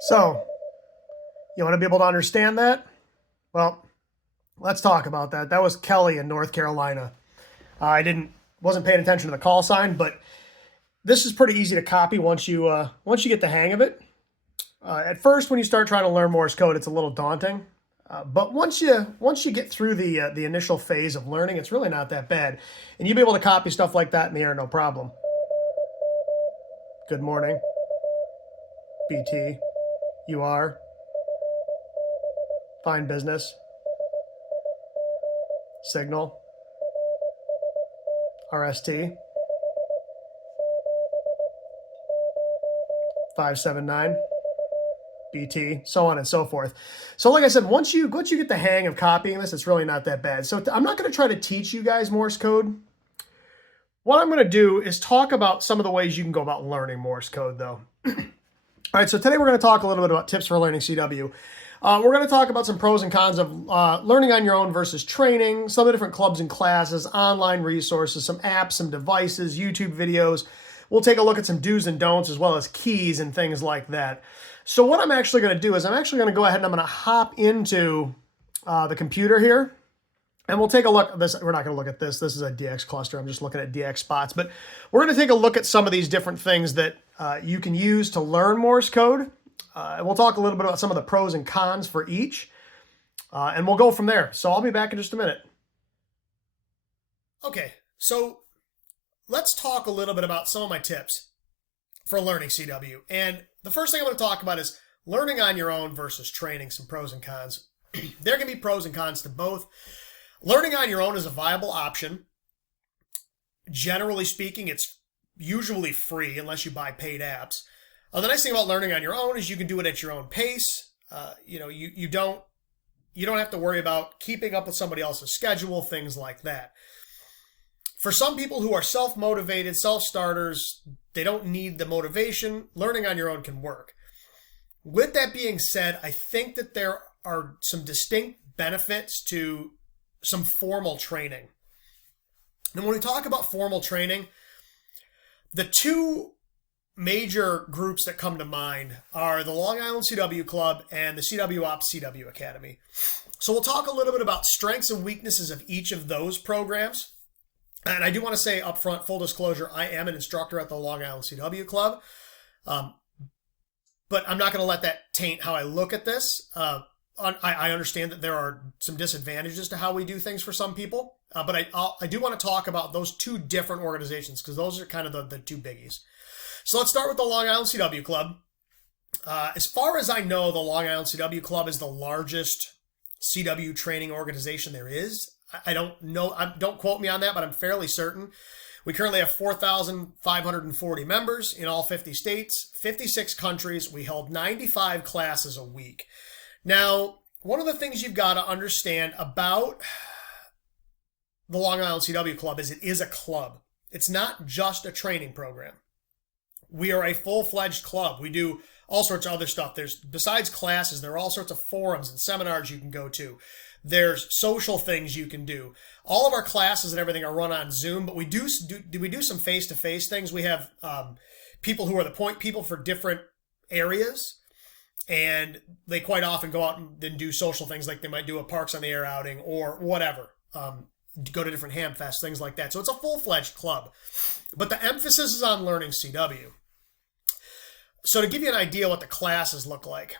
So, you want to be able to understand that? Well, let's talk about that. That was Kelly in North Carolina. I wasn't paying attention to the call sign, but this is pretty easy to copy once you get the hang of it. At first, when you start trying to learn Morse code, it's a little daunting. But once you get through the initial phase of learning, it's really not that bad, and you'll be able to copy stuff like that in the air, no problem. Good morning, BT. You are fine business. Signal. RST. 579. BT, so on and so forth. So like I said, once you get the hang of copying this, it's really not that bad. So I'm not going to try to teach you guys Morse code. What I'm going to do is talk about some of the ways you can go about learning Morse code, though. All right, so today we're going to talk a little bit about tips for learning CW. We're going to talk about some pros and cons of learning on your own versus training, some of the different clubs and classes, online resources, some apps, some devices, YouTube videos. We'll take a look at some do's and don'ts as well as keys and things like that. So what I'm actually going to do is I'm actually going to go ahead and I'm going to hop into the computer here. And we'll take a look at this. We're not going to look at this. This is a DX cluster. I'm just looking at DX spots. But we're going to take a look at some of these different things that you can use to learn Morse code. And we'll talk a little bit about some of the pros and cons for each. And we'll go from there. So I'll be back in just a minute. Okay, so let's talk a little bit about some of my tips for learning CW. And the first thing I'm going to talk about is learning on your own versus training, some pros and cons. There can be pros and cons to both. Learning on your own is a viable option. Generally speaking, it's usually free unless you buy paid apps. The nice thing about learning on your own is you can do it at your own pace. You don't have to worry about keeping up with somebody else's schedule, things like that. For some people who are self-motivated, self-starters, they don't need the motivation, learning on your own can work. With that being said, I think that there are some distinct benefits to some formal training. And when we talk about formal training, the two major groups that come to mind are the Long Island CW Club and the CWOP CW Academy. So we'll talk a little bit about strengths and weaknesses of each of those programs. And I do want to say up front, full disclosure, I am an instructor at the Long Island CW Club. But I'm not going to let that taint how I look at this. I understand that there are some disadvantages to how we do things for some people. But I do want to talk about those two different organizations because those are kind of the two biggies. So let's start with the Long Island CW Club. As far as I know, the Long Island CW Club is the largest CW training organization there is. I don't know, don't quote me on that, but I'm fairly certain. We currently have 4,540 members in all 50 states, 56 countries. We held 95 classes a week. Now, one of the things you've got to understand about the Long Island CW Club is it is a club. It's not just a training program. We are a full-fledged club. We do all sorts of other stuff. Besides classes, there are all sorts of forums and seminars you can go to. There's social things you can do. All of our classes and everything are run on Zoom, but we do some face-to-face things. We have people who are the point people for different areas, and they quite often go out and then do social things like they might do a Parks on the Air outing or whatever. Go to different ham fests, things like that. So it's a full-fledged club. But the emphasis is on learning CW. So to give you an idea what the classes look like,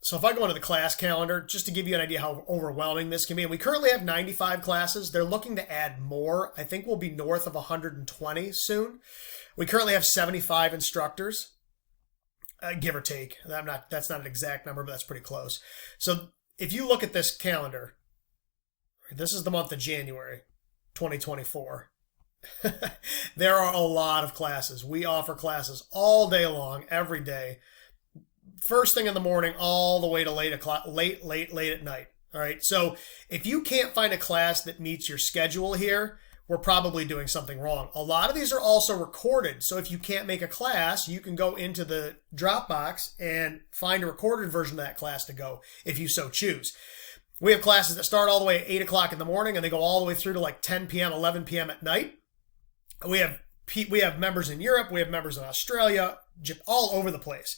so if I go into the class calendar, just to give you an idea how overwhelming this can be, and we currently have 95 classes. They're looking to add more. I think we'll be north of 120 soon. We currently have 75 instructors, give or take. That's not an exact number, but that's pretty close. So if you look at this calendar, this is the month of January 2024. There are a lot of classes. We offer classes all day long, every day. First thing in the morning, all the way to late at night. All right. So if you can't find a class that meets your schedule here, we're probably doing something wrong. A lot of these are also recorded. So if you can't make a class, you can go into the Dropbox and find a recorded version of that class to go if you so choose. We have classes that start all the way at 8 o'clock in the morning and they go all the way through to like 10 p.m., 11 p.m. at night. We have members in Europe. We have members in Australia, all over the place.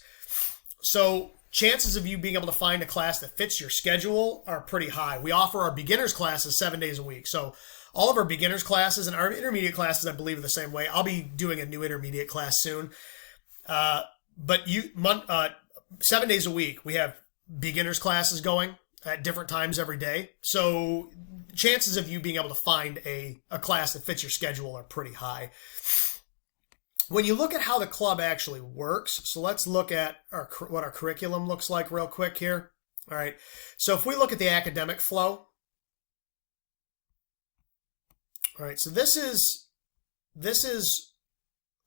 So chances of you being able to find a class that fits your schedule are pretty high. We offer our beginners classes 7 days a week. So all of our beginners classes and our intermediate classes, I believe, are the same way. I'll be doing a new intermediate class soon. But 7 days a week, we have beginners classes going at different times every day. So chances of you being able to find a class that fits your schedule are pretty high. When you look at how the club actually works, so let's look at what our curriculum looks like real quick here. All right. So if we look at the academic flow, all right, so this is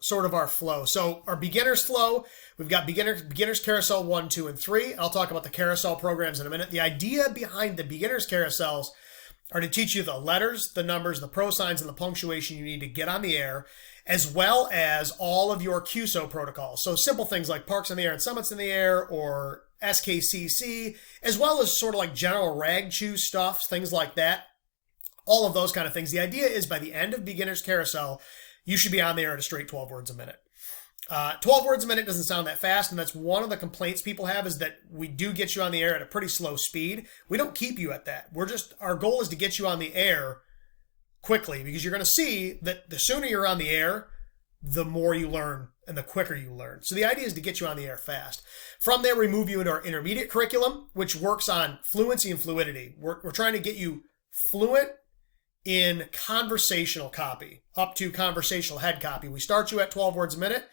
sort of our flow. So our beginners flow, we've got beginners carousel 1, 2, and 3. I'll talk about the carousel programs in a minute. The idea behind the beginners carousels are to teach you the letters, the numbers, the pro signs, and the punctuation you need to get on the air, as well as all of your QSO protocols. So simple things like parks in the air and summits in the air, or SKCC, as well as sort of like general rag chew stuff, things like that. All of those kind of things. The idea is by the end of beginners carousel, you should be on the air at a straight 12 words a minute. 12 words a minute doesn't sound that fast, and that's one of the complaints people have, is that we do get you on the air at a pretty slow speed. We don't keep you at that. Our goal is to get you on the air quickly, because you're going to see that the sooner you're on the air, the more you learn and the quicker you learn. So the idea is to get you on the air fast. From there, we move you into our intermediate curriculum, which works on fluency and fluidity. We're trying to get you fluent in conversational copy, up to conversational head copy. We start you at 12 words a minute.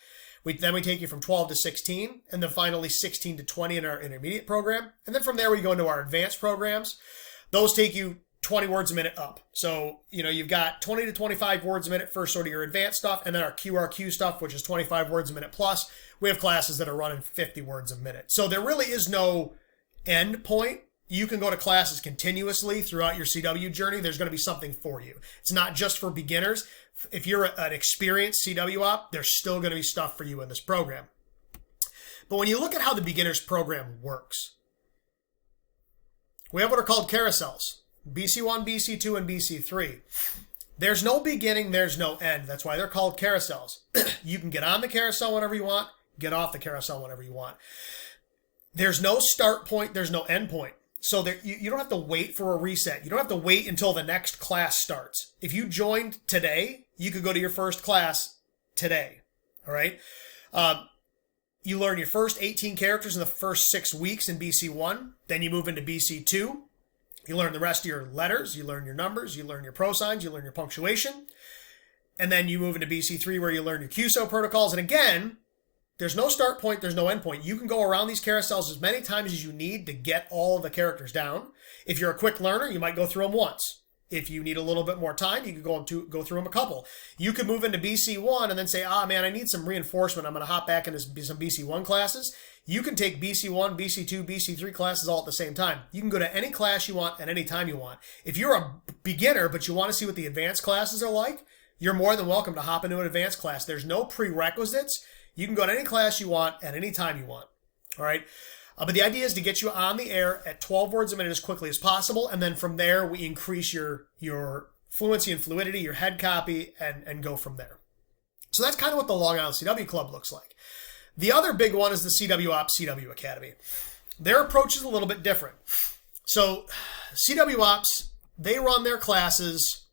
Then we take you from 12 to 16, and then finally 16 to 20 in our intermediate program. And then from there, we go into our advanced programs. Those take you 20 words a minute up. So, you've got 20 to 25 words a minute for sort of your advanced stuff, and then our QRQ stuff, which is 25 words a minute plus. We have classes that are running 50 words a minute. So there really is no end point. You can go to classes continuously throughout your CW journey. There's going to be something for you. It's not just for beginners. If you're an experienced CWOP, there's still going to be stuff for you in this program. But when you look at how the beginners program works, we have what are called carousels. BC1, BC2, and BC3. There's no beginning, there's no end. That's why they're called carousels. You can get on the carousel whenever you want, get off the carousel whenever you want. There's no start point, there's no end point. So you don't have to wait for a reset. You don't have to wait until the next class starts. If you joined today, you could go to your first class today. All right? You learn your first 18 characters in the first 6 weeks in BC1. Then you move into BC2. You learn the rest of your letters. You learn your numbers. You learn your pro signs. You learn your punctuation. And then you move into BC3 where you learn your QSO protocols. And again, there's no start point, there's no end point. You can go around these carousels as many times as you need to get all of the characters down. If you're a quick learner, you might go through them once. If you need a little bit more time, you could go through them a couple. You could move into BC1 and then say, man, I need some reinforcement. I'm going to hop back into some BC1 classes. You can take BC1, BC2, BC3 classes all at the same time. You can go to any class you want at any time you want. If you're a beginner but you want to see what the advanced classes are like, you're more than welcome to hop into an advanced class. There's no prerequisites. You can go to any class you want at any time you want. All right. But the idea is to get you on the air at 12 words a minute as quickly as possible. And then from there, we increase your fluency and fluidity, your head copy, and go from there. So that's kind of what the Long Island CW Club looks like. The other big one is the CWOP CW Academy. Their approach is a little bit different. So CWOPs, they run their classes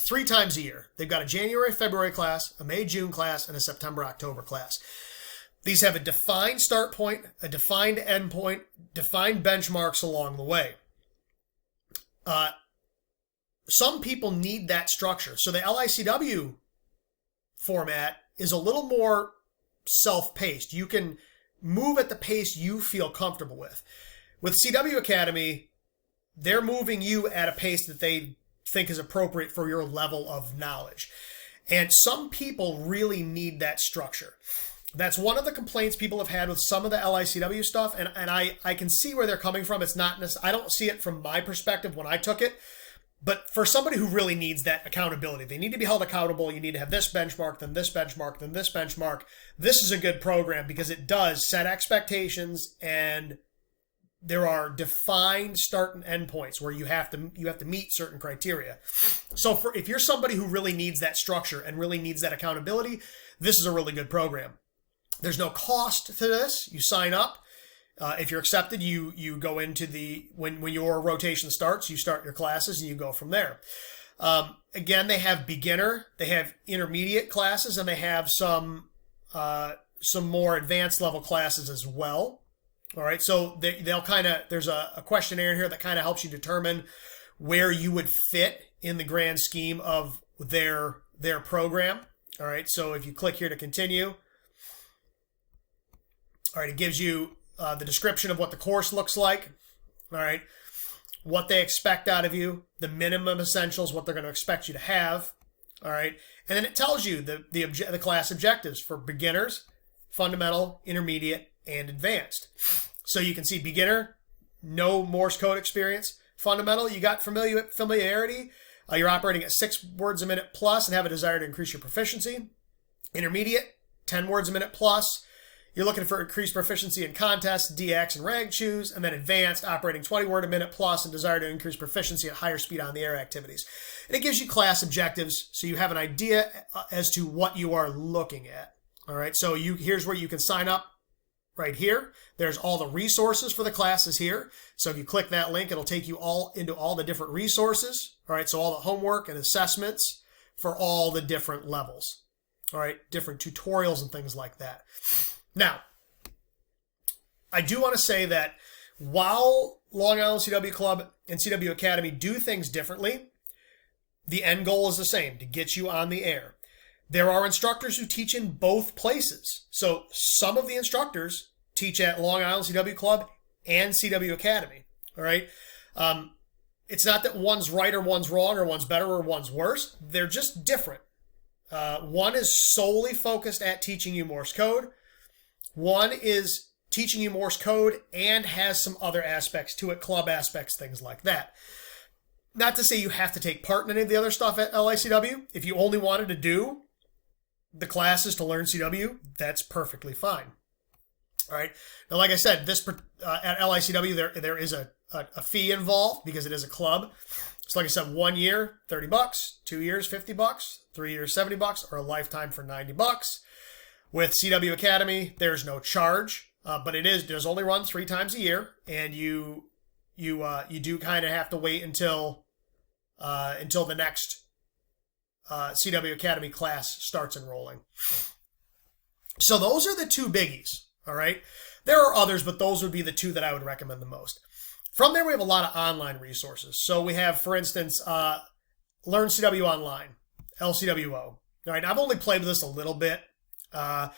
3 times a year. They've got a January, February class, a May, June class, and a September, October class. These have a defined start point, a defined end point, defined benchmarks along the way. Some people need that structure. So the LICW format is a little more self-paced. You can move at the pace you feel comfortable with. With CW Academy, they're moving you at a pace that they think is appropriate for your level of knowledge. And some people really need that structure. That's one of the complaints people have had with some of the LICW stuff, and I can see where they're coming from. It's not necessarily, I don't see it from my perspective when I took it, but for somebody who really needs that accountability, they need to be held accountable. You need to have this benchmark, then this benchmark, then this benchmark. This is a good program because it does set expectations, and there are defined start and end points where you have to meet certain criteria. So if you're somebody who really needs that structure and really needs that accountability, this is a really good program. There's no cost to this. You sign up. If you're accepted, you go into when your rotation starts, you start your classes and you go from there. Again, they have beginner, they have intermediate classes, and they have some more advanced level classes as well. All right, so they'll there's a questionnaire in here that kind of helps you determine where you would fit in the grand scheme of their program. All right, so if you click here to continue, all right, it gives you the description of what the course looks like, all right, what they expect out of you, the minimum essentials, what they're going to expect you to have, all right, and then it tells you the class objectives for beginners, fundamental, intermediate, and advanced. So you can see beginner, no Morse code experience. Fundamental, you got familiarity. You're operating at 6 words a minute plus and have a desire to increase your proficiency. Intermediate, 10 words a minute plus. You're looking for increased proficiency in contests, DX, and rag chews. And then advanced, operating 20 word a minute plus and desire to increase proficiency at higher speed on the air activities. And it gives you class objectives so you have an idea as to what you are looking at. All right, so here's where you can sign up right here. There's all the resources for the classes here. So if you click that link, it'll take you all into all the different resources. All right, so all the homework and assessments for all the different levels. All right, different tutorials and things like that. Now, I do want to say that while Long Island CW Club and CW Academy do things differently, the end goal is the same, to get you on the air. There are instructors who teach in both places. So some of the instructors teach at Long Island CW Club and CW Academy. All right. It's not that one's right or one's wrong or one's better or one's worse. They're just different. One is solely focused at teaching you Morse code. One is teaching you Morse code and has some other aspects to it, club aspects, things like that. Not to say you have to take part in any of the other stuff at LICW. If you only wanted to do the classes to learn CW, that's perfectly fine. All right. Now, like I said, this at LICW, there is a fee involved because it is a club. So like I said, 1 year, $30, 2 years, $50, 3 years, $70, or a lifetime for $90. With CW Academy, there's no charge, but it does only run 3 times a year, and you do kind of have to wait until the next CW Academy class starts enrolling. So those are the 2 biggies. All right. There are others, but those would be the 2 that I would recommend the most. From there, we have a lot of online resources. So we have, for instance, Learn CW Online, LCWO. All right. I've only played with this a little bit, but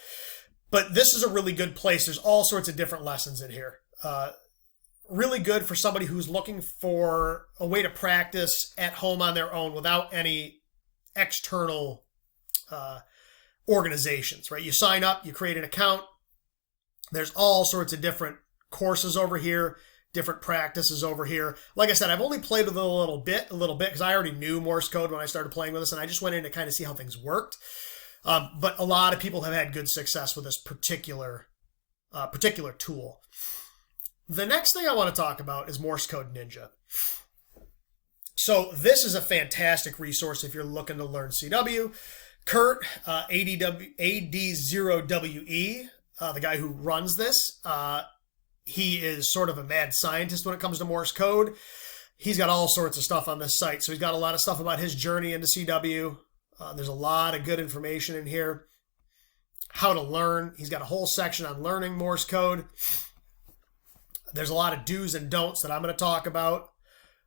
this is a really good place. There's all sorts of different lessons in here. Really good for somebody who's looking for a way to practice at home on their own without any external organizations, right? You sign up, you create an account. There's all sorts of different courses over here, different practices over here. Like I said, I've only played with it a little bit because I already knew Morse code when I started playing with this, and I just went in to kind of see how things worked. But a lot of people have had good success with this particular tool. The next thing I want to talk about is Morse Code Ninja. So this is a fantastic resource if you're looking to learn CW. Kurt, AD0WE, the guy who runs this, he is sort of a mad scientist when it comes to Morse code. He's got all sorts of stuff on this site. So he's got a lot of stuff about his journey into CW. There's a lot of good information in here. How to learn. He's got a whole section on learning Morse code. There's a lot of do's and don'ts that I'm going to talk about.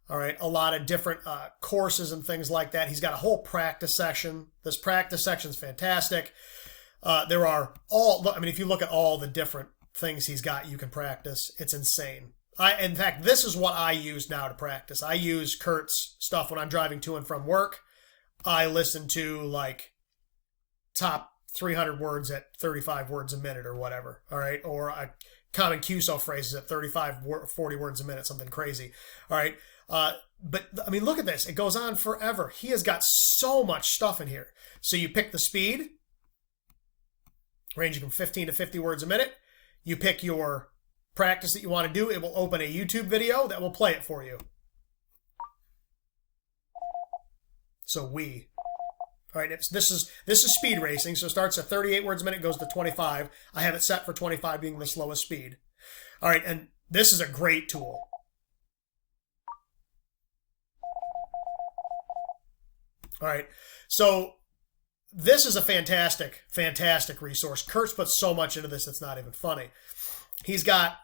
All right, a lot of different courses and things like that. He's got a whole practice section. This practice section is fantastic. There are if you look at all the different things he's got, you can practice. It's insane. In fact, this is what I use now to practice. I use Kurt's stuff when I'm driving to and from work. I listen to like top 300 words at 35 words a minute or whatever. All right, or common QSO phrases at 40 words a minute, something crazy. All right. But I mean, look at this. It goes on forever. He has got so much stuff in here. So you pick the speed, ranging from 15 to 50 words a minute. You pick your practice that you want to do. It will open a YouTube video that will play it for you. So All right, this is speed racing, so it starts at 38 words a minute, goes to 25. I have it set for 25 being the slowest speed. All right, and this is a great tool. All right, so this is a fantastic resource. Kurt's put so much into this, it's not even funny. He's got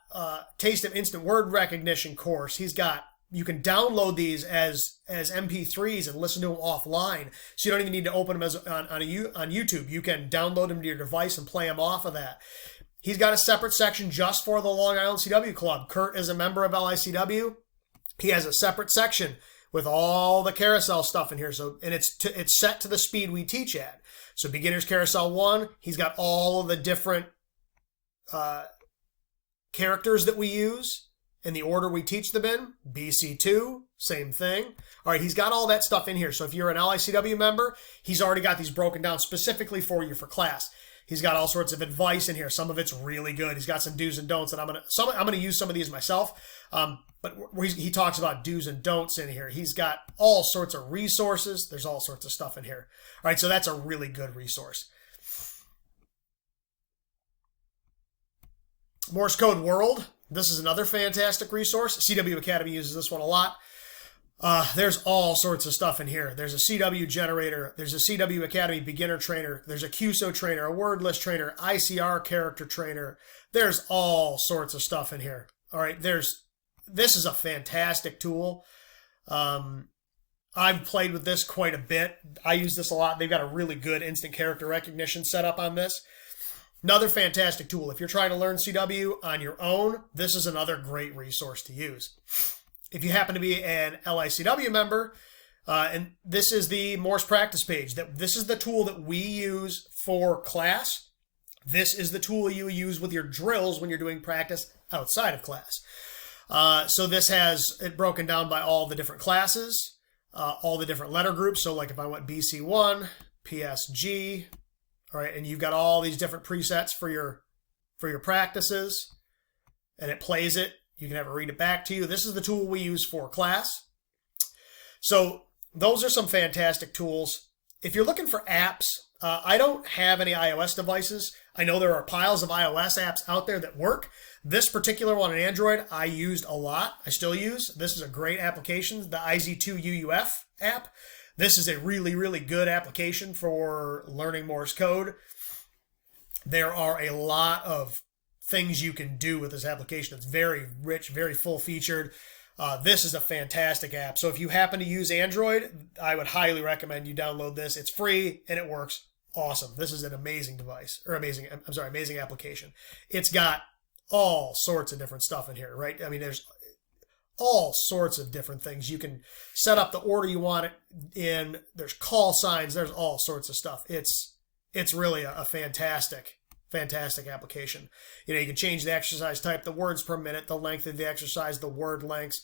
Taste of Instant Word Recognition course. He's got, you can download these as MP3s and listen to them offline. So you don't even need to open them as on YouTube. You can download them to your device and play them off of that. He's got a separate section just for the Long Island CW Club. Kurt is a member of LICW. He has a separate section with all the carousel stuff in here. So, and it's set to the speed we teach at. So beginner's carousel 1, he's got all of the different characters that we use in the order we teach them in. BC2, same thing. All right, he's got all that stuff in here. So if you're an LICW member, he's already got these broken down specifically for you for class. He's got all sorts of advice in here. Some of it's really good. He's got some do's and don'ts, and I'm gonna use some of these myself. But he talks about do's and don'ts in here. He's got all sorts of resources. There's all sorts of stuff in here. All right, so that's a really good resource. Morse Code World. This is another fantastic resource. CW Academy uses this one a lot. There's all sorts of stuff in here. There's a CW generator. There's a CW Academy beginner trainer. There's a QSO trainer, a word list trainer, ICR character trainer. There's all sorts of stuff in here. All right, this is a fantastic tool. I've played with this quite a bit. I use this a lot. They've got a really good instant character recognition setup on this. Another fantastic tool. If you're trying to learn CW on your own, this is another great resource to use. If you happen to be an LICW member, and this is the Morse practice page, this is the tool that we use for class. This is the tool you use with your drills when you're doing practice outside of class. So this has it broken down by all the different classes, all the different letter groups. So like if I went BC1, PSG, all right, and you've got all these different presets for your practices, and it plays it. You can have it read it back to you. This is the tool we use for class. So those are some fantastic tools. If you're looking for apps, I don't have any iOS devices. I know there are piles of iOS apps out there that work. This particular one on Android, I used a lot. I still use. This is a great application, the IZ2UUF app. This is a really, really good application for learning Morse code. There are a lot of things you can do with this application. It's very rich, very full-featured. This is a fantastic app. So if you happen to use Android, I would highly recommend you download this. It's free and it works awesome. This is an amazing device, or amazing application. It's got all sorts of different stuff in here, right? I mean, there's all sorts of different things. You can set up the order you want it in. There's call signs. There's all sorts of stuff. It's really a fantastic application. You know, you can change the exercise type, the words per minute, the length of the exercise, the word lengths,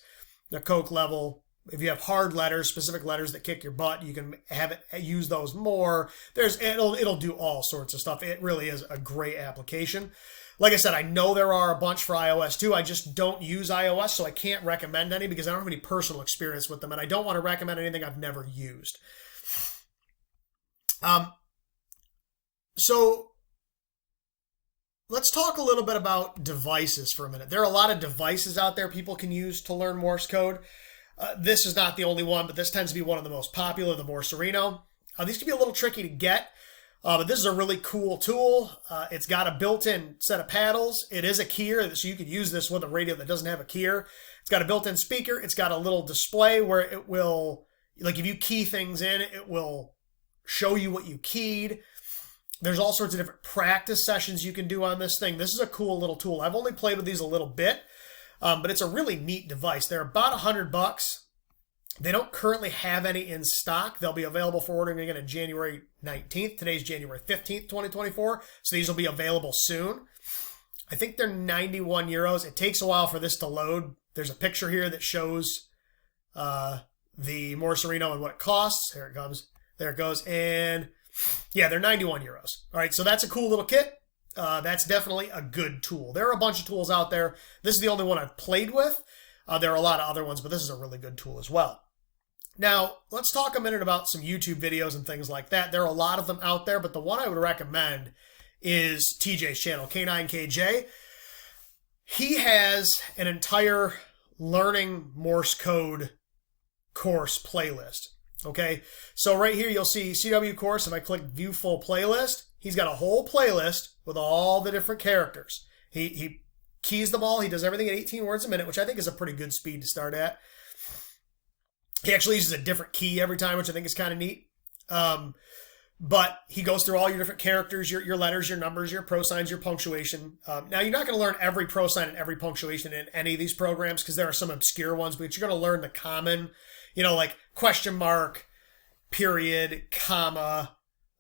the Coke level. If you have hard letters, specific letters that kick your butt, you can have it use those more. It'll do all sorts of stuff. It really is a great application. Like I said, I know there are a bunch for iOS too. I just don't use iOS, so I can't recommend any because I don't have any personal experience with them, and I don't want to recommend anything I've never used. So let's talk a little bit about devices for a minute. There are a lot of devices out there people can use to learn Morse code. This is not the only one, but this tends to be one of the most popular, the Morse Serino. These can be a little tricky to get. But this is a really cool tool. It's got a built-in set of paddles. It is a keyer, so you could use this with a radio that doesn't have a keyer. It's got a built-in speaker. It's got a little display where it will, like if you key things in, it will show you what you keyed. There's all sorts of different practice sessions you can do on this thing. This is a cool little tool. I've only played with these a little bit, but it's a really neat device. They're about $100. They don't currently have any in stock. They'll be available for ordering again on January 19th. Today's January 15th, 2024. So these will be available soon. I think they're 91 euros. It takes a while for this to load. There's a picture here that shows the Morse Serino and what it costs. Here it comes. There it goes. And yeah, they're 91 euros. All right, so that's a cool little kit. That's definitely a good tool. There are a bunch of tools out there. This is the only one I've played with. There are a lot of other ones, but this is a really good tool as well. Now, let's talk a minute about some YouTube videos and things like that. There are a lot of them out there, but the one I would recommend is TJ's channel, K2EJT. He has an entire learning Morse code course playlist. Okay, so right here you'll see CW course. If I click view full playlist, he's got a whole playlist with all the different characters. He keys them all. He does everything at 18 words a minute, which I think is a pretty good speed to start at. He actually uses a different key every time, which I think is kind of neat. But he goes through all your different characters, your letters, your numbers, your prosigns, your punctuation. Now, you're not going to learn every prosign and every punctuation in any of these programs because there are some obscure ones, but you're going to learn the common, like question mark, period, comma.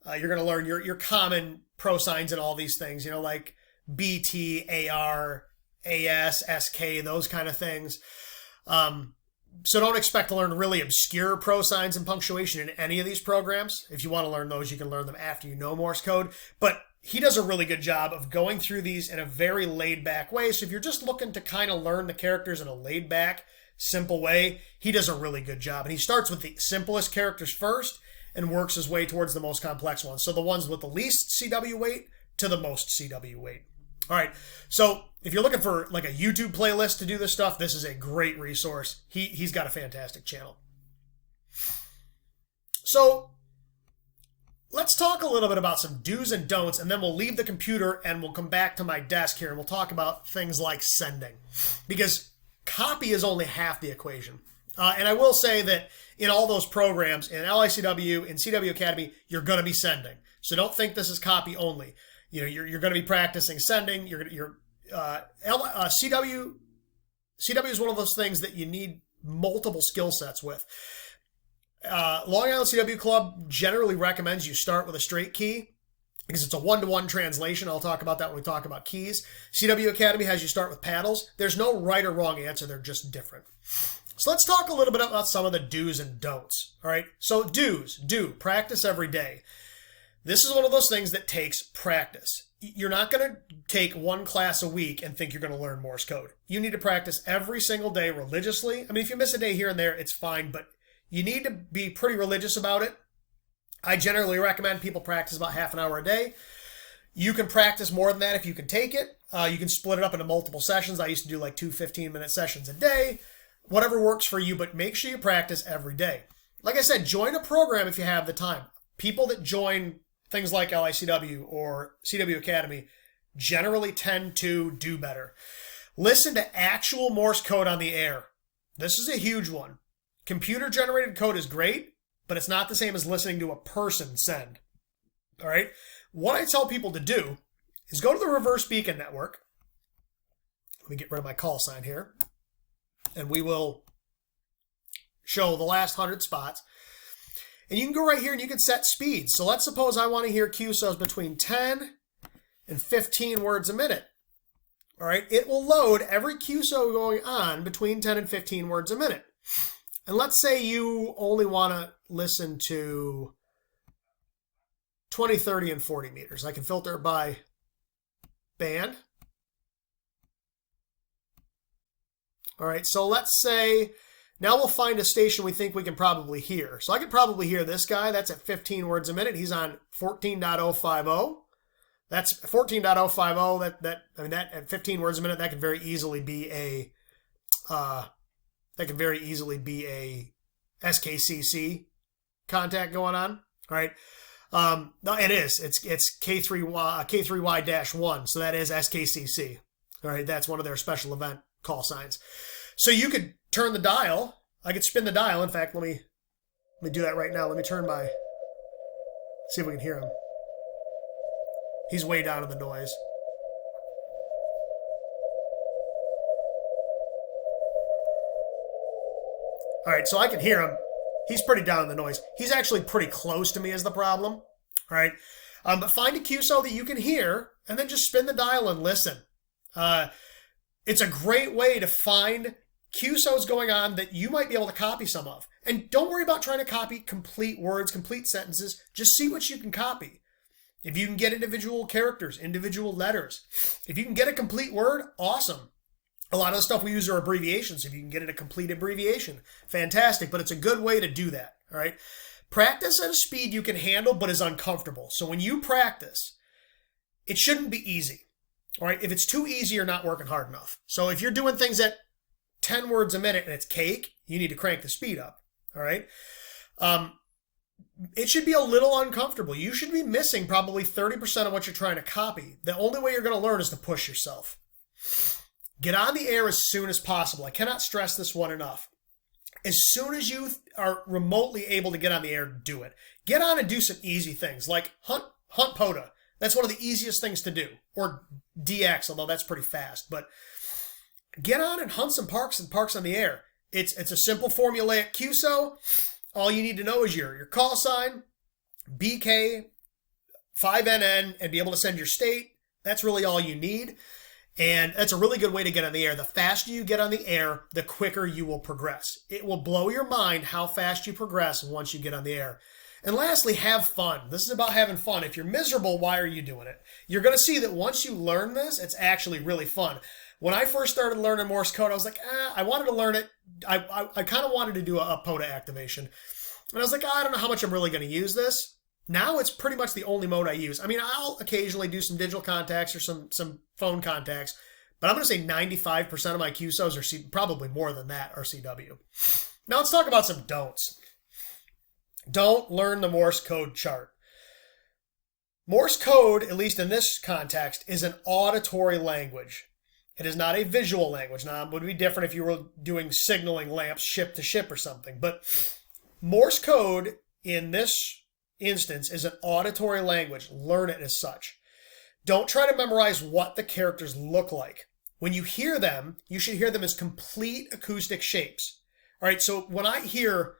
You're going to learn your common prosigns and all these things, like BT, AR, AS, SK, those kind of things. So don't expect to learn really obscure prosigns and punctuation in any of these programs. If you want to learn those, you can learn them after you know Morse code. But he does a really good job of going through these in a very laid-back way. So if you're just looking to kind of learn the characters in a laid-back, simple way, he does a really good job. And he starts with the simplest characters first and works his way towards the most complex ones. So the ones with the least CW weight to the most CW weight. All right, so if you're looking for like a YouTube playlist to do this stuff, this is a great resource. He's got a fantastic channel. So let's talk a little bit about some do's and don'ts, and then we'll leave the computer and we'll come back to my desk here and we'll talk about things like sending, because copy is only half the equation. And I will say that in all those programs, in LICW, in CW Academy, you're going to be sending. So don't think this is copy only. You're going to be practicing sending. CW is one of those things that you need multiple skill sets with. Long Island CW Club generally recommends you start with a straight key because it's a one-to-one translation. I'll talk about that when we talk about keys. CW Academy has you start with paddles. There's no right or wrong answer. They're just different. So let's talk a little bit about some of the do's and don'ts. All right. So do's, practice every day. This is one of those things that takes practice. You're not going to take one class a week and think you're going to learn Morse code. You need to practice every single day religiously. I mean, if you miss a day here and there, it's fine, but you need to be pretty religious about it. I generally recommend people practice about half an hour a day. You can practice more than that if you can take it. You can split it up into multiple sessions. I used to do like 2 15-minute sessions a day. Whatever works for you, but make sure you practice every day. Like I said, join a program if you have the time. People that join things like LICW or CW Academy generally tend to do better. Listen to actual Morse code on the air. This is a huge one. Computer-generated code is great, but it's not the same as listening to a person send. All right? What I tell people to do is go to the reverse beacon network. Let me get rid of my call sign here. And we will show the last 100 spots. And you can go right here and you can set speeds. So let's suppose I want to hear QSOs between 10 and 15 words a minute. All right, it will load every QSO going on between 10 and 15 words a minute. And let's say you only want to listen to 20, 30, and 40 meters. I can filter it by band. All right, so let's say now we'll find a station we think we can probably hear. So I could probably hear this guy. That's at 15 words a minute. He's on 14.050. That's 14.050. That at 15 words a minute, that could very easily be a SKCC contact going on. All right. No, it is. It's K3Y-1. So that is SKCC. All right. That's one of their special event call signs. So you could turn the dial. I could spin the dial. In fact, let me do that right now. Let me turn my, see if we can hear him. He's way down in the noise. All right, so I can hear him. He's pretty down in the noise. He's actually pretty close to me is the problem. All right, but find a QSO that you can hear and then just spin the dial and listen. It's a great way to find QSOs going on that you might be able to copy some of. And don't worry about trying to copy complete words, complete sentences. Just see what you can copy. If you can get individual characters, individual letters. If you can get a complete word, awesome. A lot of the stuff we use are abbreviations. If you can get it a complete abbreviation, fantastic, but it's a good way to do that, all right? Practice at a speed you can handle but is uncomfortable. So when you practice, it shouldn't be easy, all right? If it's too easy, you're not working hard enough. So if you're doing things at 10 words a minute and it's cake, you need to crank the speed up, all right? It should be a little uncomfortable. You should be missing probably 30% of what you're trying to copy. The only way you're going to learn is to push yourself. Get on the air as soon as possible. I cannot stress this one enough. As soon as you are remotely able to get on the air, do it. Get on and do some easy things like hunt POTA. That's one of the easiest things to do. Or DX, although that's pretty fast. But get on and hunt some parks on the air. It's a simple formulaic QSO. All you need to know is your call sign, BK, 5NN, and be able to send your state. That's really all you need. And that's a really good way to get on the air. The faster you get on the air, the quicker you will progress. It will blow your mind how fast you progress once you get on the air. And lastly, have fun. This is about having fun. If you're miserable, why are you doing it? You're going to see that once you learn this, it's actually really fun. When I first started learning Morse code, I was like, I wanted to learn it. I kind of wanted to do a POTA activation. And I was like, I don't know how much I'm really going to use this. Now it's pretty much the only mode I use. I mean, I'll occasionally do some digital contacts or some phone contacts, but I'm going to say 95% of my QSOs are probably more than that are CW. Now let's talk about some don'ts. Don't learn the Morse code chart. Morse code, at least in this context, is an auditory language. It is not a visual language. Now, it would be different if you were doing signaling lamps ship to ship or something, but Morse code in this instance is an auditory language. Learn it as such. Don't try to memorize what the characters look like. When you hear them, you should hear them as complete acoustic shapes. All right, so when I hear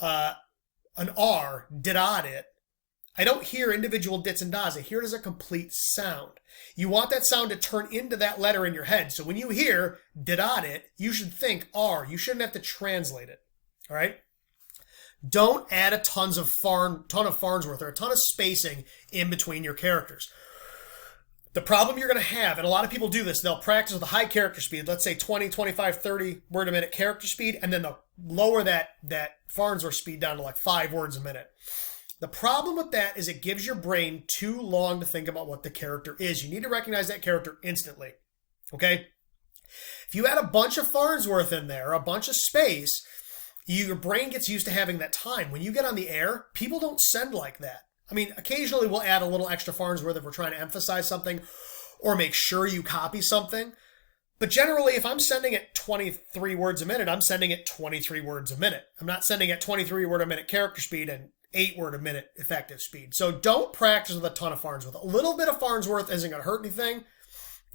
an R, did-it, I don't hear individual dits and dots. I hear it as a complete sound. You want that sound to turn into that letter in your head. So when you hear did-it, you should think R. You shouldn't have to translate it. All right? Don't add a ton of Farnsworth or a ton of spacing in between your characters. The problem you're going to have, and a lot of people do this, they'll practice with a high character speed, let's say 20, 25, 30 word a minute character speed, and then they'll lower that Farnsworth speed down to like 5 words a minute. The problem with that is it gives your brain too long to think about what the character is. You need to recognize that character instantly. Okay? If you add a bunch of Farnsworth in there, a bunch of space, your brain gets used to having that time. When you get on the air, people don't send like that. I mean, occasionally we'll add a little extra Farnsworth if we're trying to emphasize something or make sure you copy something. But generally, if I'm sending it 23 words a minute, I'm sending it 23 words a minute. I'm not sending at 23 word a minute character speed and 8 word a minute effective speed. So don't practice with a ton of Farnsworth. A little bit of Farnsworth isn't going to hurt anything.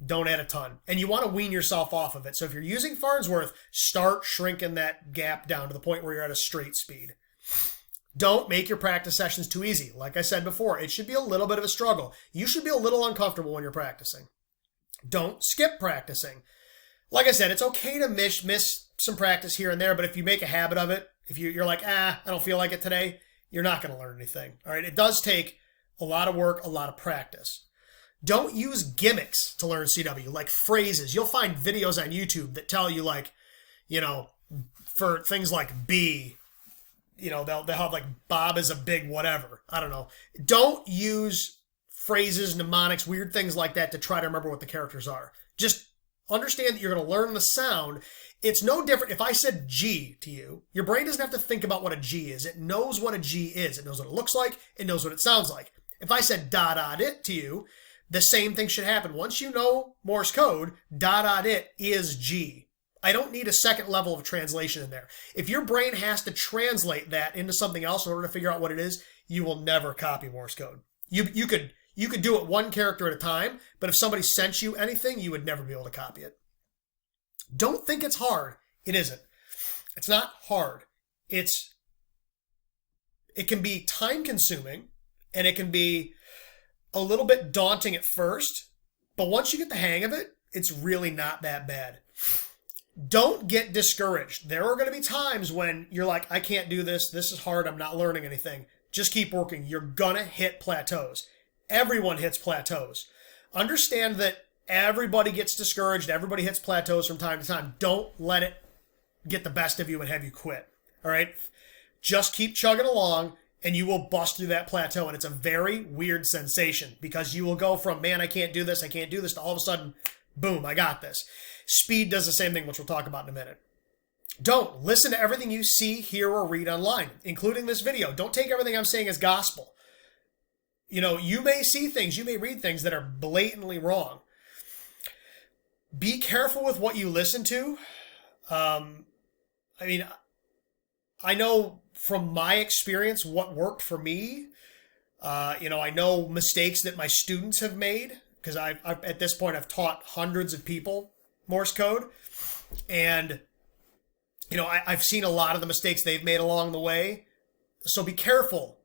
Don't add a ton. And you want to wean yourself off of it. So if you're using Farnsworth, start shrinking that gap down to the point where you're at a straight speed. Don't make your practice sessions too easy. Like I said before, it should be a little bit of a struggle. You should be a little uncomfortable when you're practicing. Don't skip practicing. Like I said, it's okay to miss some practice here and there, but if you make a habit of it, if you're like, I don't feel like it today, you're not going to learn anything. All right, it does take a lot of work, a lot of practice. Don't use gimmicks to learn CW, like phrases. You'll find videos on YouTube that tell you, like, for things like B, they'll have like Bob is a big whatever. I don't know. Don't use phrases, mnemonics, weird things like that to try to remember what the characters are. Just understand that you're going to learn the sound. It's no different. If I said G to you, your brain doesn't have to think about what a G is. It knows what a G is. It knows what it looks like. It knows what it sounds like. If I said it to you, the same thing should happen. Once you know Morse code, it is G. I don't need a second level of translation in there. If your brain has to translate that into something else in order to figure out what it is, you will never copy Morse code. You could do it one character at a time, but if somebody sent you anything, you would never be able to copy it. Don't think it's hard. It isn't. It's not hard. It can be time consuming and it can be a little bit daunting at first, but once you get the hang of it, it's really not that bad. Don't get discouraged. There are going to be times when you're like, I can't do this. This is hard. I'm not learning anything. Just keep working. You're going to hit plateaus. Everyone hits plateaus. Understand that Everybody gets discouraged. Everybody hits plateaus from time to time. Don't let it get the best of you and have you quit. All right? Just keep chugging along and you will bust through that plateau. And it's a very weird sensation because you will go from, man, I can't do this, to all of a sudden, boom, I got this. Speed does the same thing, which we'll talk about in a minute. Don't listen to everything you see, hear, or read online, including this video. Don't take everything I'm saying as gospel. You know, you may see things, you may read things that are blatantly wrong. Be careful with what you listen to. I mean, I know from my experience what worked for me. You know, I know mistakes that my students have made because I've at this point I've taught hundreds of people Morse code, and you know I've seen a lot of the mistakes they've made along the way. So be careful.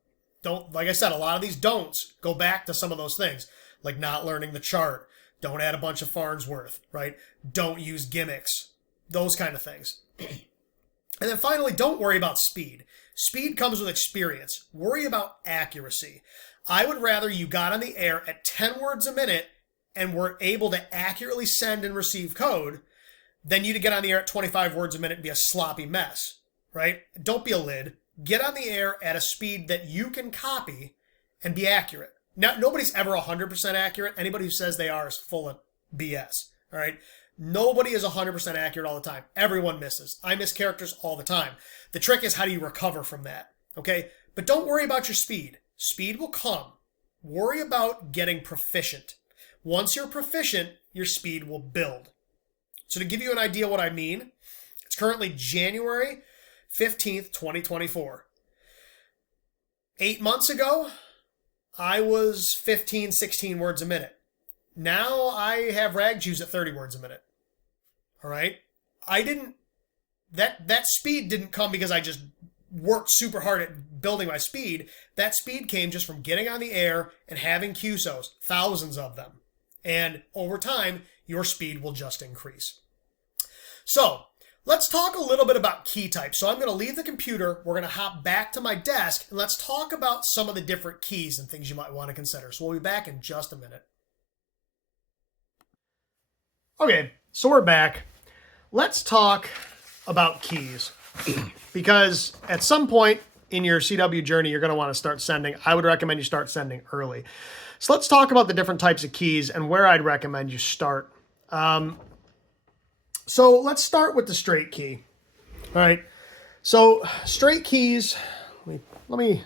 Don't, like I said, a lot of these don'ts go back to some of those things, like not learning the chart. Don't add a bunch of Farnsworth, right? Don't use gimmicks, those kind of things. And then finally, don't worry about speed. Speed comes with experience. Worry about accuracy. I would rather you got on the air at 10 words a minute and were able to accurately send and receive code than you to get on the air at 25 words a minute and be a sloppy mess, right? Don't be a lid. Get on the air at a speed that you can copy and be accurate. Now, nobody's ever 100% accurate. Anybody who says they are is full of BS, all right? Nobody is 100% accurate all the time. Everyone misses. I miss characters all the time. The trick is how do you recover from that, okay? But don't worry about your speed. Speed will come. Worry about getting proficient. Once you're proficient, your speed will build. So to give you an idea what I mean, it's currently January 15th, 2024. 8 months ago, I was 15, 16 words a minute. Now I have rag juice at 30 words a minute. All right? That speed didn't come because I just worked super hard at building my speed. That speed came just from getting on the air and having QSOs, thousands of them. And over time, your speed will just increase. So let's talk a little bit about key types. So I'm going to leave the computer. We're going to hop back to my desk and let's talk about some of the different keys and things you might want to consider. So we'll be back in just a minute. Okay, so we're back. Let's talk about keys because at some point in your CW journey, you're going to want to start sending. I would recommend you start sending early. So let's talk about the different types of keys and where I'd recommend you start. So let's start with the straight key. All right. So straight keys, let me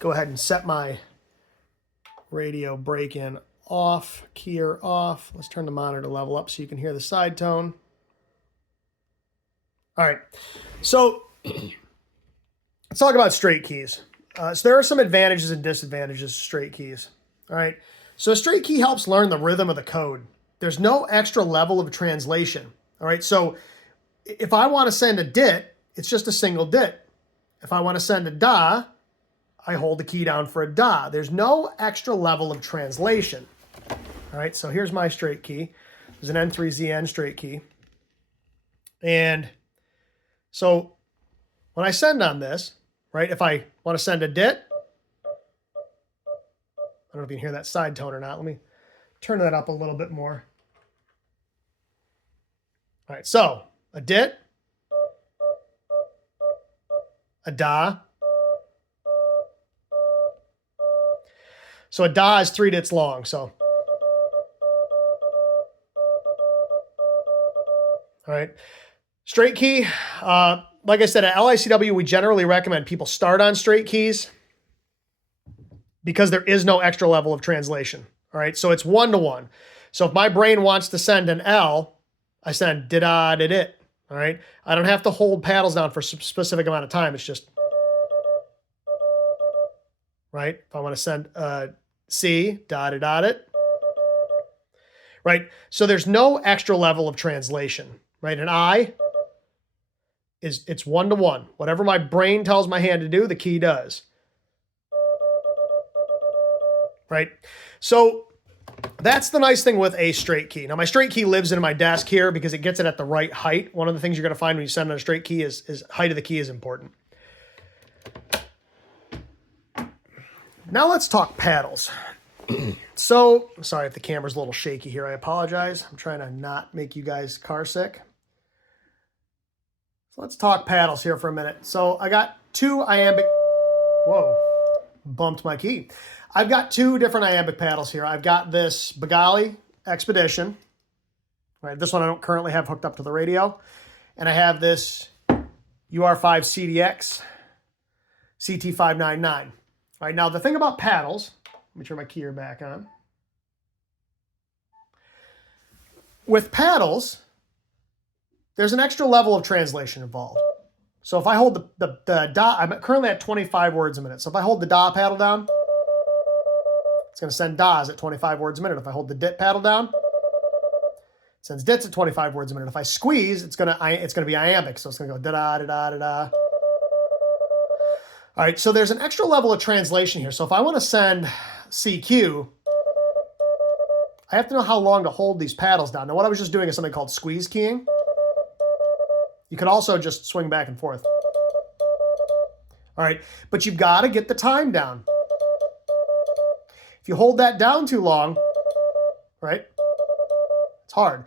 go ahead and set my radio break-in off, keyer off. Let's turn the monitor level up so you can hear the side tone. All right. So let's talk about straight keys. So there are some advantages and disadvantages to straight keys. All right. So a straight key helps learn the rhythm of the code. There's no extra level of translation. All right. So if I want to send a dit, it's just a single dit. If I want to send a da, I hold the key down for a da. There's no extra level of translation. All right. So here's my straight key. There's an N3ZN straight key. And so when I send on this, right, if I want to send a dit, I don't know if you can hear that side tone or not. Let me turn that up a little bit more. All right, so a dit, a da. So a da is 3 dits long, so. All right, straight key. Like I said, at LICW, we generally recommend people start on straight keys because there is no extra level of translation. All right, so it's one-to-one. So if my brain wants to send an L, I send did-a-did-it. All right, I don't have to hold paddles down for a specific amount of time. It's just, right? If I want to send C, dot-it. Right, so there's no extra level of translation, right? An I, it's one-to-one. Whatever my brain tells my hand to do, the key does. Right? So that's the nice thing with a straight key. Now, my straight key lives in my desk here because it gets it at the right height. One of the things you're going to find when you send on a straight key is height of the key is important. Now let's talk paddles. So, sorry if the camera's a little shaky here. I apologize. I'm trying to not make you guys car sick. So let's talk paddles here for a minute. So I got two iambic... Whoa, bumped my key. I've got two different iambic paddles here. I've got this Bengali Expedition. Right, this one I don't currently have hooked up to the radio. And I have this UR5 CDX CT599. All right, now the thing about paddles, let me turn my keyer back on. With paddles, there's an extra level of translation involved. So if I hold the da, I'm currently at 25 words a minute. So if I hold the da paddle down, it's going to send das at 25 words a minute. If I hold the dit paddle down, it sends dits at 25 words a minute. If I squeeze, it's going to be iambic. So it's going to go da da da da da. All right, so there's an extra level of translation here. So if I want to send CQ, I have to know how long to hold these paddles down. Now, what I was just doing is something called squeeze keying. You could also just swing back and forth. All right, but you've got to get the time down. If you hold that down too long, right, it's hard.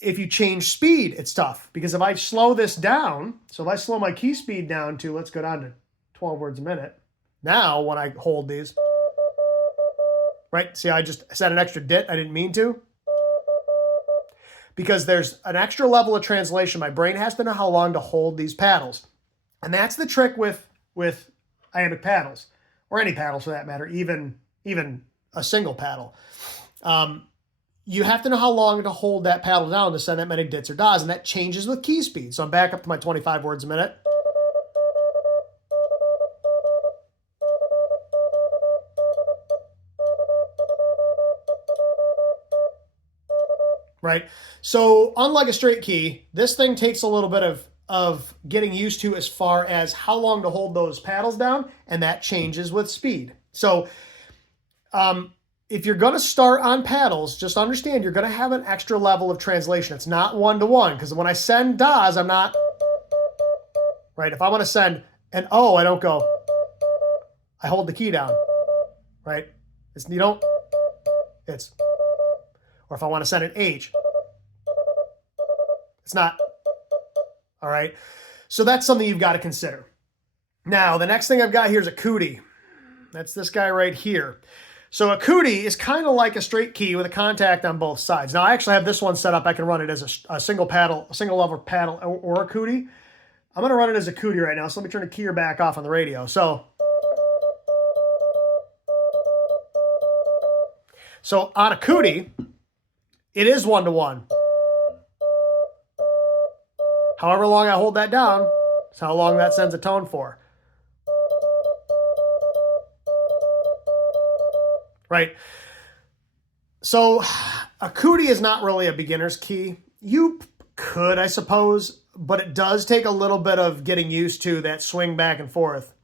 If you change speed, it's tough, because if I slow this down, so if I slow my key speed down to, let's go down to 12 words a minute. Now, when I hold these, right, see, I just set an extra dit. I didn't mean to. Because there's an extra level of translation. My brain has to know how long to hold these paddles. And that's the trick with iambic paddles, or any paddles for that matter, even a single paddle. You have to know how long to hold that paddle down to send that many dits or das, and that changes with key speed. So I'm back up to my 25 words a minute. Right? So unlike a straight key, this thing takes a little bit of getting used to as far as how long to hold those paddles down, and that changes with speed. So if you're going to start on paddles, just understand you're going to have an extra level of translation. It's not one-to-one, because when I send das, I'm not, right? If I want to send an O, I don't go, I hold the key down, right? It's, you don't, it's, or if I want to send an H, it's not, all right? So that's something you've got to consider. Now, the next thing I've got here is a K2E. That's this guy right here. So a K2E is kind of like a straight key with a contact on both sides. Now, I actually have this one set up. I can run it as a single paddle, a single lever paddle, or a K2E. I'm going to run it as a K2E right now. So let me turn the keyer back off on the radio. So on a K2E, it is one-to-one. However long I hold that down, is how long that sends a tone for. Right? So a K2E is not really a beginner's key. You could, I suppose, but it does take a little bit of getting used to that swing back and forth.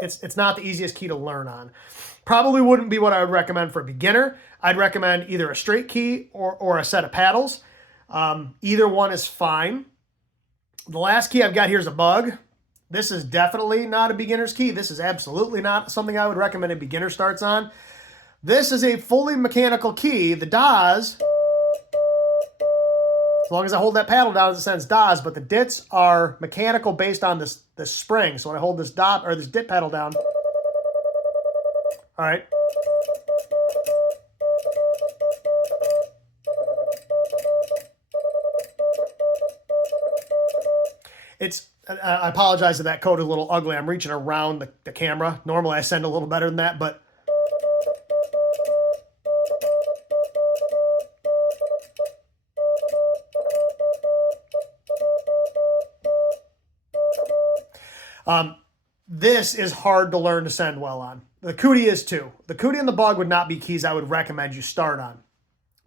It's not the easiest key to learn on. Probably wouldn't be what I would recommend for a beginner. I'd recommend either a straight key or a set of paddles. Either one is fine. The last key I've got here is a bug. This is definitely not a beginner's key. This is absolutely not something I would recommend a beginner starts on. This is a fully mechanical key. The das, as long as I hold that paddle down, it sends das, but the dits are mechanical based on this spring. So when I hold this this dit paddle down, all right. I apologize that that code is a little ugly. I'm reaching around the camera. Normally I send a little better than that, but this is hard to learn to send well on. The K2E is too. The K2E and the bug would not be keys I would recommend you start on.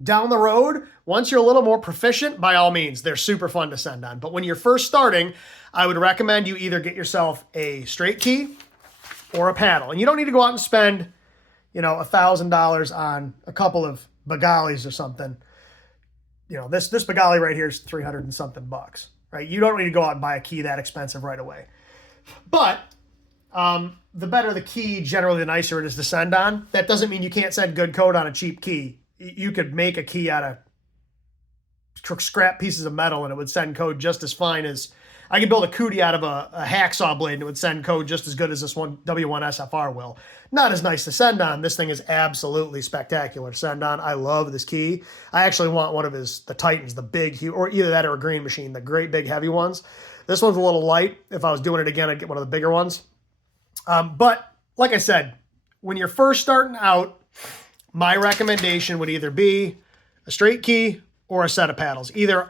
Down the road, once you're a little more proficient, by all means, they're super fun to send on. But when you're first starting, I would recommend you either get yourself a straight key or a paddle. And you don't need to go out and spend, $1,000 on a couple of Bengalis or something. This Bengali right here is 300 and something bucks, right? You don't need to go out and buy a key that expensive right away. But the better the key, generally the nicer it is to send on. That doesn't mean you can't send good code on a cheap key. You could make a key out of scrap pieces of metal and it would send code just as fine as, I could build a cootie out of a hacksaw blade and it would send code just as good as this one W1SFR will. Not as nice to send on. This thing is absolutely spectacular to send on. I love this key. I actually want one of the Titans, the big, or either that or a Green Machine, the great big heavy ones. This one's a little light. If I was doing it again, I'd get one of the bigger ones. But like I said, when you're first starting out, my recommendation would either be a straight key or a set of paddles, either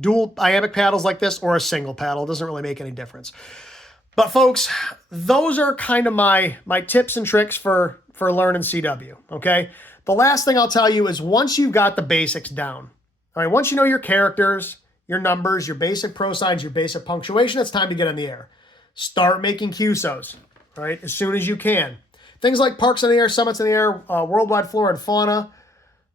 dual iambic paddles like this or a single paddle. It doesn't really make any difference. But folks, those are kind of my tips and tricks for learning CW, okay? The last thing I'll tell you is once you've got the basics down, all right, once you know your characters, your numbers, your basic pro signs, your basic punctuation, it's time to get in the air. Start making QSOs, all right, as soon as you can. Things like parks in the air, summits in the air, worldwide flora and fauna,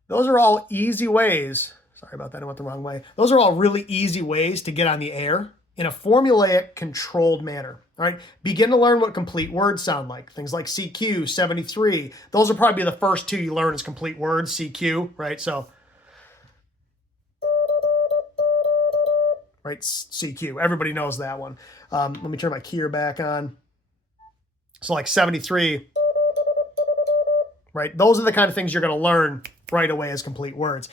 those are all easy ways. Sorry about that, I went the wrong way. Those are all really easy ways to get on the air in a formulaic, controlled manner. All right, begin to learn what complete words sound like. Things like CQ, 73. Those will probably be the first two you learn as complete words, CQ, right? So, right, CQ. Everybody knows that one. Let me turn my keyer back on. So like 73, right? Those are the kind of things you're going to learn right away as complete words.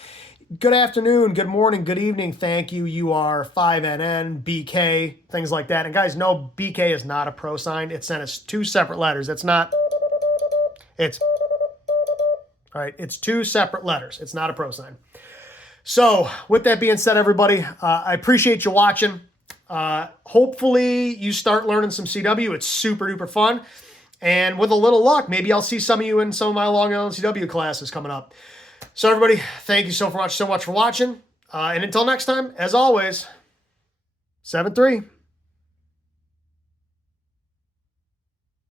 Good afternoon, good morning, good evening, thank you, you are 5NN, BK, things like that. And guys, no, BK is not a pro sign. It's sent as two separate letters. It's not, it's, all right, it's two separate letters. It's not a pro sign. So with that being said, everybody, I appreciate you watching. Hopefully you start learning some CW. It's super duper fun. And with a little luck, maybe I'll see some of you in some of my Long Island CW classes coming up. So everybody, thank you so much for watching. And until next time, as always, 7-3.